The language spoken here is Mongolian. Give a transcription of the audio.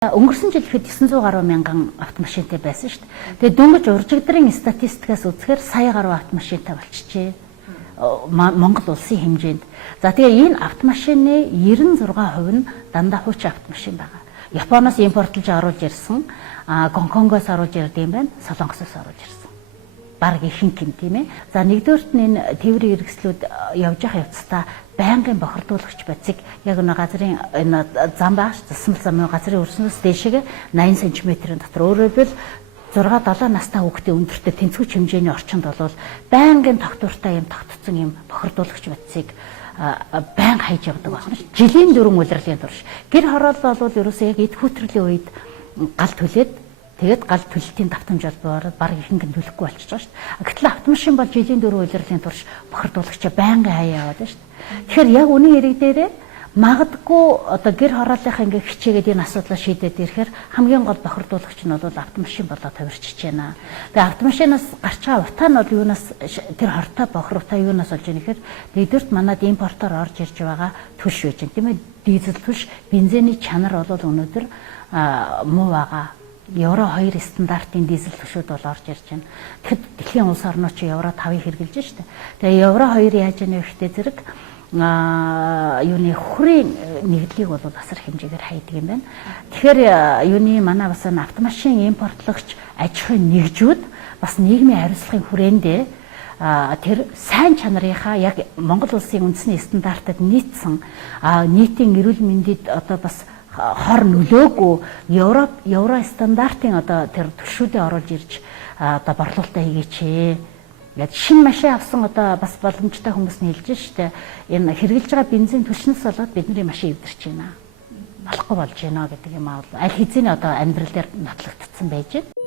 Өнгөрсөн жил ихэд 900 гаруй мянган автомашинтай байсан шүү дээ. Тэгээд дөнгөж уржигдрын статистикаас үзэхээр сая гаруй автомашинтай болчихжээ. Монгол улсын хэмжээнд. За тэгээ энэ автомашины 96% нь дандаа хуучин автомашин байгаа. Японоос импортлж оруулж ирсэн, Гонконгоос оруулж ирдэг юм байна, Солонгосоос оруулж ирсэн. Бараг ихэнх юм тийм ээ. За нэгдүгürt нь энэ тээврийн хэрэгслүүд явж явах явцдаа байнгын бохирдуулагч бацыг яг нэг газрын энэ зам багш засмал замын газрын өрснөөс дээшээ 80 см-ийн дотор өөрөөр хэлбэл 6-7 настай хүүхдээ өндөртөө тэнцвүүч хэмжээний орчинд болвол байнгын тогтвортой юм тогтцсон юм бохирдуулагч бацыг байнга хайж явдаг байна. Жилийн дөрвөн улирлын турш. Гэр хороолол бол ерөөсөө яг эд хүүтрлийн үед гал төлөөд тэгээд гал төлөлтийн давтамж олбоор баг ихэнх нь төлөхгүй болчихж байгаа шүү дээ. Гэтэл автомашин бол жилийн дөрвөн улирлын турш бохирдуулагчаа байнга хаяа яваад шүү дээ. Тэгэхээр яг үнэн хэрэг дээрээ магадгүй одоо гэр хорооллынхаа ингээ хичээгээд энэ асуудлаа шийдээд ирэхээр хамгийн гол бохирдуулагч нь бол автомашин болоод хувирчиж байна. Тэгээ автомашинаас гарч байгаа утаа нь бол юунаас тэр хортой бохир утаа юунаас болж байгаа нэхэр нэгдүгürt манад импортоор орж ирж байгаа түлш байж байна тийм ээ. Дизель түлш, бензиний чанар бол өнөөдөр муу байгаа. Евро 2 стандартын дизель төшүүд бол орж ирж байна. Тэгэхэд дэлхийн улс орнууд чи евро 5-ыг хэрэгжилж штэ. Тэгээ евро 2 яаж яана гэхтэй зэрэг юуны хүрийн нэгдлийг бол асар хэмжээгээр хайдаг юм байна. Тэгэхээр юуны манай бас автомашин импортлогч аж ахуйн нэгжүүд бас нийгмийн хариуцлагын хүрээндээ тэр сайн чанарынхаа яг Монгол улсын үндэсний стандартад нийцсэн нийтийн эрүүл мэндэд одоо бас хор нөлөөгүй евро стандартын одоо тэр төшүүдээ оруулж ирж одоо борлуулалтаа хийгээч. Яг шинэ машин авсан одоо бас боломжтой хүмүүс нь хэлж штэ. Энэ хэрэгжилж байгаа бензин түлшнээс болоод бидний машин эвдэрч байна. Болохгүй болж байна гэдэг юм аа. Аль хэзээ одоо амьдрал дээр нотлогдсон байж байна.